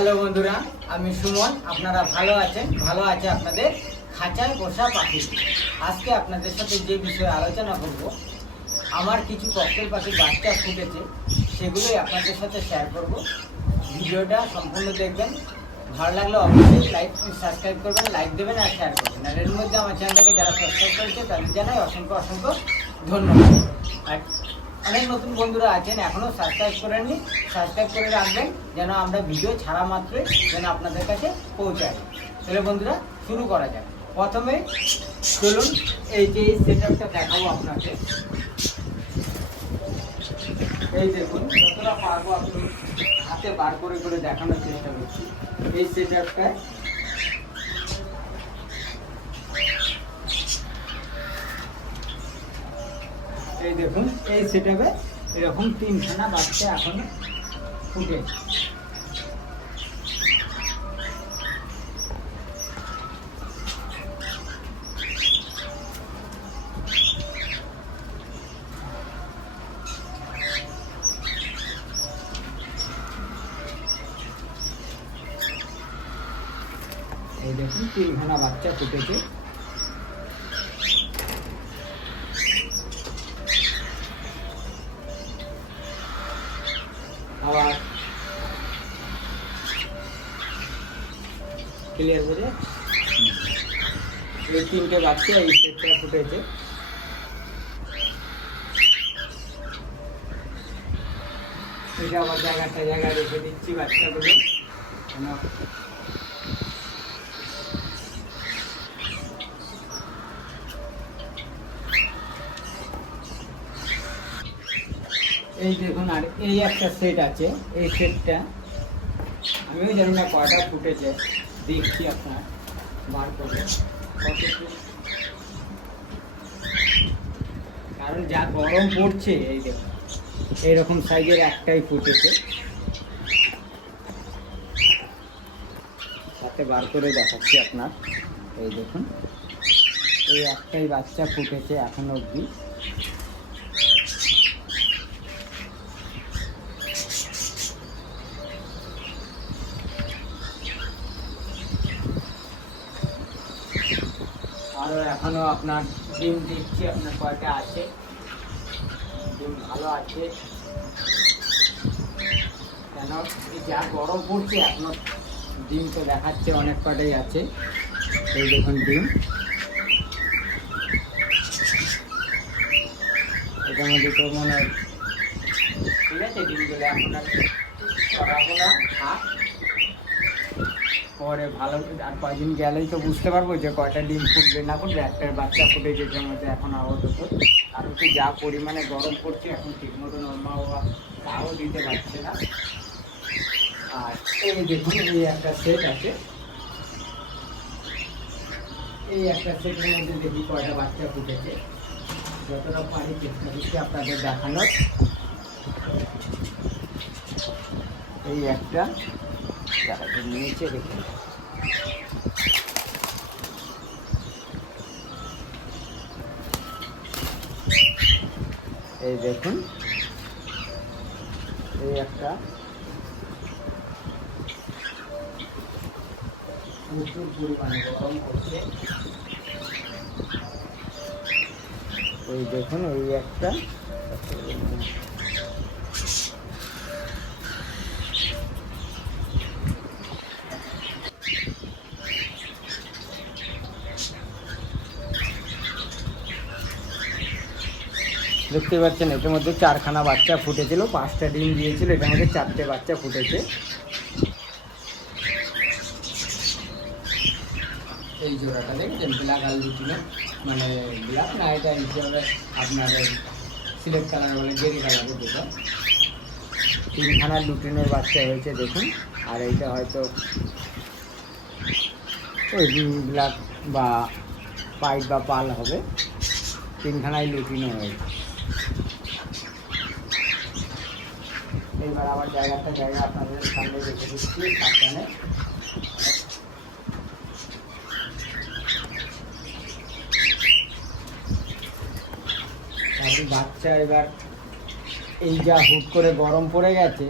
Hello বন্ধুরা, আমি সুমন। আপনারা ভালো আছেন? ভালো আছে আপনাদের খাঁচায় পোষা পাখি। আজকে আপনাদের সাথে যে বিষয়ে আলোচনা করব, আমার কিছু ককটেল পাখির বাচ্চা ফুটেছে, সেগুলোই আপনাদের সাথে শেয়ার করব। ভিডিওটা সম্পূর্ণ দেখবেন। ভালো লাগলে অবশ্যই লাইক সাবস্ক্রাইব করবেন লাইক দেবেন আর শেয়ার করবেন। আর এর মধ্যে আমার চ্যানেলটাকে যারা সাবস্ক্রাইব করেছে, তাদের জানাই অসংখ্য অসংখ্য ধন্যবাদ। আর অনেক নতুন বন্ধুরা আছেন এখনও সাবস্ক্রাইব করেননি সাবস্ক্রাইব করে রাখবেন। যেন আমরা ভিডিও ছাড়া মাত্রই যেন আপনাদের কাছে পৌঁছায় তাহলে বন্ধুরা, শুরু করা যাক। প্রথমে চলুন এই যে সেট আপটা দেখাবো আপনাকে। এই দেখুন, যতটা পারব আপনি হাতে বার করে করে দেখানোর চেষ্টা করছি। এই সেট আপটায় এই দেখুন, এই সেট আপে এরকম তিনখানা বাচ্চা এখন ফুটে এই দেখুন তিনখানা বাচ্চা ফুটেছে আবার ক্লিয়ার করে এই তিনটে বাচ্চা এই সেটটা ফুটেছে। এটা আবার জায়গাটা জায়গায় রেখে দিচ্ছি বাচ্চাগুলো কেন এই দেখুন, আর এই একটা সেট আছে, এই সেটটা আমিও জানি না কটা ফুটেছে। দেখছি আপনার, বার করে। কারণ যা গরম পড়ছে, এই দেখুন এইরকম সাইজের একটাই ফুটেছে। সাথে বার করে দেখাচ্ছি আপনার। এই দেখুন, এই একটাই বাচ্চা ফুটেছে এখন অবধি। এখনও আপনার ডিম দেখছি আপনার কয়টা আছে? ডিম ভালো আছে। কেন? যা গরম পড়ছে, এখনও ডিম তো দেখাচ্ছে অনেক কটাই আছে। এই দেখুন ডিম। এটার মধ্যে তো মনে হয় ঠিক আছে, ডিমগুলো এখন আর না। পরে ভালো আর কয়দিন গেলেই তো বুঝতে পারব যে কয়টা ডিম ফুটবে না ফুটবে। একটা বাচ্চা ফুটে যেটার মধ্যে এখন আপাতত আর হচ্ছে যা পরিমাণে গরম পড়ছে, এখন ঠিক মতো নর্মা বাবা তাও দিতে পারছে না। আর এই দেখুন, এই একটা সেট আছে। এই একটা সেটের মধ্যে দেখি কয়টা বাচ্চা ফুটেছে। যতটা পারি চেষ্টা করছি আপনাদের দেখানোর। এই একটা। নিচে দেখুন এই দেখুন এই একটা প্রচুর পরিমাণে গরম করছে এই দেখুন ওই একটা দেখতে পাচ্ছেন, এটার মধ্যে চারখানা বাচ্চা ফুটেছিল, পাঁচটা ডিম দিয়েছিল, এটার মধ্যে চারটে বাচ্চা ফুটেছে। এই জোড়াটা দেখছেন? ব্ল্যাক আর লুটিনো মানে ব্ল্যাক না, এটা হিসেবে আপনার সিলেক্ট কালার বলে গেরি কালারের দুটো তিনখানা লুটিনোর বাচ্চা হয়েছে, দেখুন। আর এইটা হয়তো ওই ব্ল্যাক বা পাইপ বা পাল হবে। তিনখানায় লুটিনো হয়েছে। এইবার আবার জায়গাটা, জায়গা আপনাদের সামনে রেখে দিচ্ছি, সাবধানে। বাচ্চা এবার এই যা হুট করে গরম পড়ে গেছে,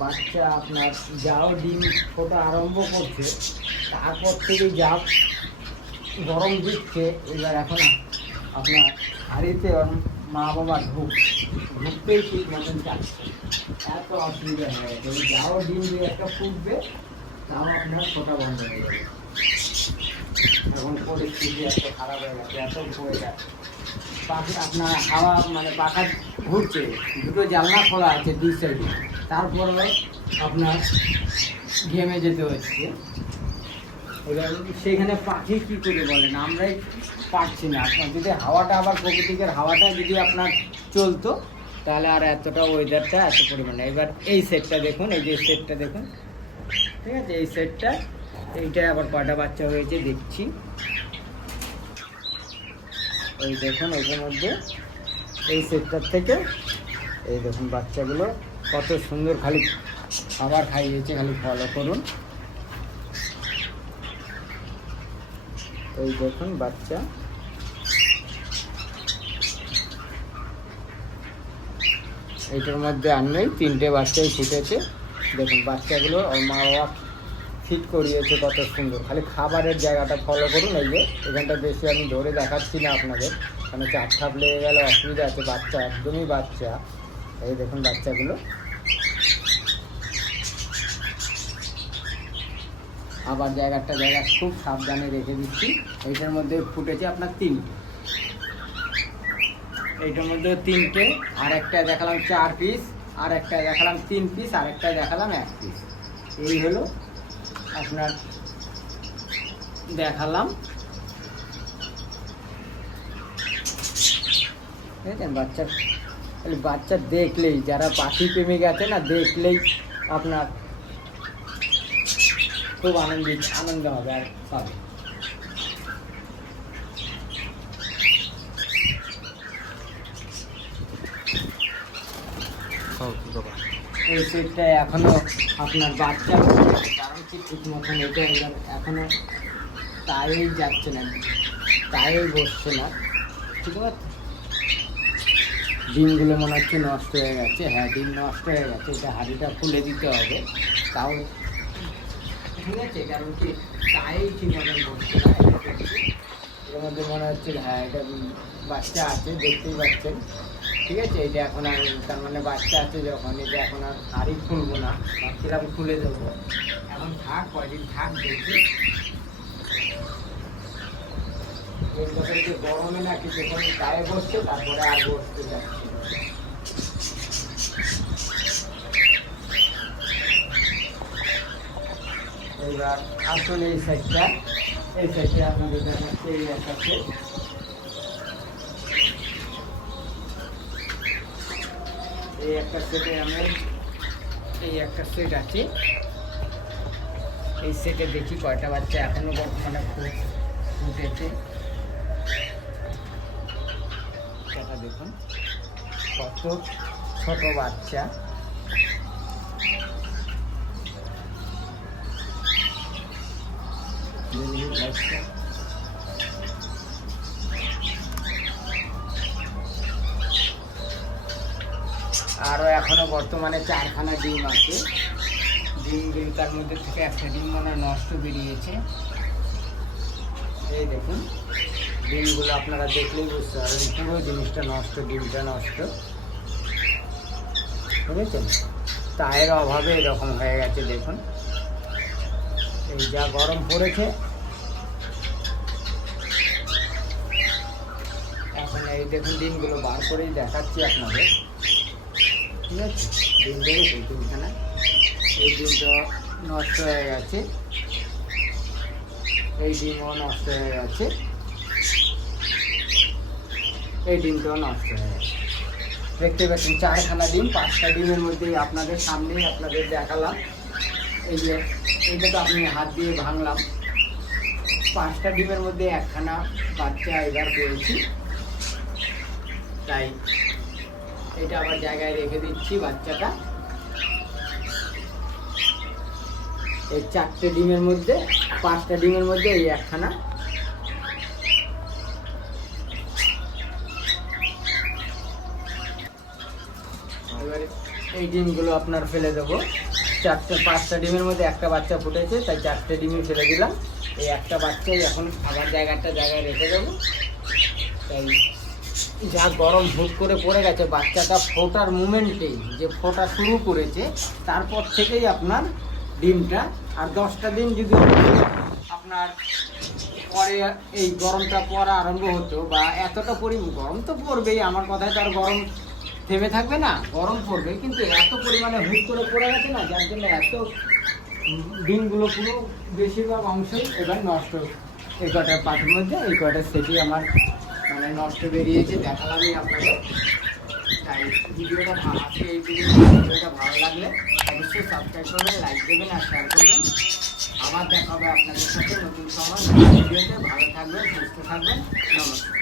বাচ্চা আপনার যাও ডিম ফোটা আরম্ভ করছে, তারপর থেকে যা গরম দিচ্ছে, এবার এখন আপনার হাড়িতে মা বাবা ঢুক, ঢুকতেই ঠিক মতন চাচ্ছে এত অসুবিধা হয়ে গেছে। যাও ডিম দিয়ে একটা ফুটবে, তাও আপনার ফোটা বন্ধ হয়ে যাবে। এখন পরিস্থিতি এত খারাপ হয়ে গেছে, এত হয়ে যাচ্ছে। পাখি আপনার হাওয়া মানে পাখা ঘুরছে, দুটো জানলা খোলা আছে দুই সাইডে। তারপরে আপনার ঘেমে যেতে হচ্ছে। সেখানে পাখি কী করে বলেন আমরাই পারছি না। আপনার যদি হাওয়াটা আবার প্রকৃতিকের হাওয়াটা যদি আপনার চলতো, তাহলে আর এতটা ওয়েদারটা এত পরিমাণে এবার এই সেটটা দেখুন, এই যে সেটটা দেখুন। ঠিক আছে? এই সেটটা এইটা আবার কয়টা বাচ্চা হয়েছে দেখছি। এই দেখুন এটার মধ্যে এই সেটটার থেকে এই দেখুন বাচ্চাগুলো কত সুন্দর খালি খাবার খাইয়েছে, খালি ফলো করুন। এই দেখুন, বাচ্চা। এইটার মধ্যে আর নেই, তিনটে বাচ্চাই ফুটেছে। দেখুন, বাচ্চাগুলো মা বাবা ফিট করিয়েছে কত সুন্দর। খালি খাবারের জায়গাটা ফলো করুন, এই যে এখানটা বেশি আমি ধরে দেখাচ্ছি না আপনাদের। কারণ চাপ ঠাপ লেগে গেলে অসুবিধা আছে, বাচ্চা একদমই বাচ্চা। এই দেখুন বাচ্চাগুলো। আবার জায়গাটা, জায়গা খুব সাবধানে রেখে দিচ্ছি। এইটার মধ্যে ফুটেছে আপনার তিনটে। এইটার মধ্যে তিনটে আর একটা দেখালাম চার পিস আর একটা দেখালাম তিন পিস আর একটা দেখালাম এক পিস এই হলো আপনার দেখালাম। দেখেছেন বাচ্চা বাচ্চা দেখলেই, যারা পাখি প্রেমিক আছে না, দেখলেই আপনার খুব আনন্দিত আনন্দ হবে আর পাবে এই সেটটা এখনও আপনার বাচ্চা কারণ কি ঠিক মতন এটা এবার এখনও তাই যাচ্ছে না তাই বসছে না ঠিক আছে? ডিমগুলো মনে হচ্ছে নষ্ট হয়ে গেছে হ্যাঁ ডিম নষ্ট হয়ে গেছে এটা হাঁড়িটা খুলে দিতে হবে তাও ঠিক আছে কারণ কি তাই ঠিক মতন দেখছি। এর মধ্যে মনে হচ্ছে হ্যাঁ এটা বাচ্চা আছে দেখতেই পাচ্ছেন। ঠিক আছে এটা এখন আর তার মানে বাচ্চা আছে যখন এটা এখন আর হাড়ি খুলবো না ভাবছিলাম খুলে দেবো। এখন থাক কয়দিন থাক দেখি। যে গরমে না কিছুক্ষণ গায়ে বসছে তারপরে আর বসতে যাচ্ছে না। এইবার আসুন এই সাইডটা এই সাইডটা আপনাদের দেখাচ্ছে, এই একটা এই একটা সেটে আমার এই একটা সেট আছে। এই সেটে দেখি কয়টা বাচ্চা এখনও বর্তমানে খুব ফুটেছে। দেখা দেখুন, কত ছোট বাচ্চা দেখি বাচ্চা। আরও এখনও বর্তমানে চারখানা ডিম আছে। ডিম ডিম তার মধ্যে থেকে একটা ডিম মনে নষ্ট বেরিয়েছে। এই দেখুন, ডিমগুলো আপনারা দেখলেই বুঝতে পারবেন, পুরো জিনিসটা নষ্ট, ডিমটা নষ্ট। বুঝেছেন? তায়ের অভাবে এরকম হয়ে গেছে, দেখুন। এই যা গরম পড়েছে। এখন এই দেখুন ডিমগুলো বার করেই দেখাচ্ছি আপনাদের। ঠিক আছে? ডিম দেখেছি ডিমখানা, এই ডিমটা নষ্ট হয়ে গেছে। এই ডিমও নষ্ট হয়ে গেছে। এই ডিমটাও নষ্ট হয়ে গেছে। দেখতে পাচ্ছেন, চারখানা ডিম, পাঁচটা ডিমের মধ্যে আপনাদের সামনেই আপনাদের দেখালাম। এই যে, এইটা তো আপনি হাত দিয়ে ভাঙলাম। পাঁচটা ডিমের মধ্যে একখানা বাচ্চা এবার পেয়েছি। তাই এটা আবার জায়গায় রেখে দিচ্ছি বাচ্চাটা। এই চারটে ডিমের মধ্যে, পাঁচটা ডিমের মধ্যে এই একখানা। এবারে এই ডিমগুলো আপনার ফেলে দেবো। চারটে, পাঁচটা ডিমের মধ্যে একটা বাচ্চা ফুটেছে, তাই চারটে ডিমই ফেলে দিলাম। এই একটা বাচ্চাই এখন আবার জায়গাটা জায়গায় রেখে দেবো। তাই যা গরম হুট করে পড়ে গেছে, বাচ্চাটা ফোটার মুমেন্টেই যে ফোটা শুরু করেছে, তারপর থেকেই আপনার ডিমটা, আর দশটা দিন যদি আপনার পরে এই গরমটা পড়া আরম্ভ হতো, বা এতটা পরি, গরম তো পড়বেই, আমার কথায় তো আর গরম থেমে থাকবে না, গরম পড়বে, কিন্তু এত পরিমাণে হুট করে পড়ে গেছে না, যার জন্য এত দিনগুলো পুরো বেশিরভাগ অংশই এবার নষ্ট এই কটার পাটের মধ্যে, এই কটার সেটি আমার মানে নষ্ট বেরিয়েছে, দেখালামই আপনাদের। তাই ভিডিওটা আজকে এই ভিডিওটা ভালো লাগলে অবশ্যই সাবস্ক্রাইব করবেন লাইক দেবেন আর শেয়ার করবেন। আবার দেখা হবে আপনাদের সাথে নতুন সময়। ভিডিওতে ভালো থাকবেন, সুস্থ থাকবেন। নমস্কার।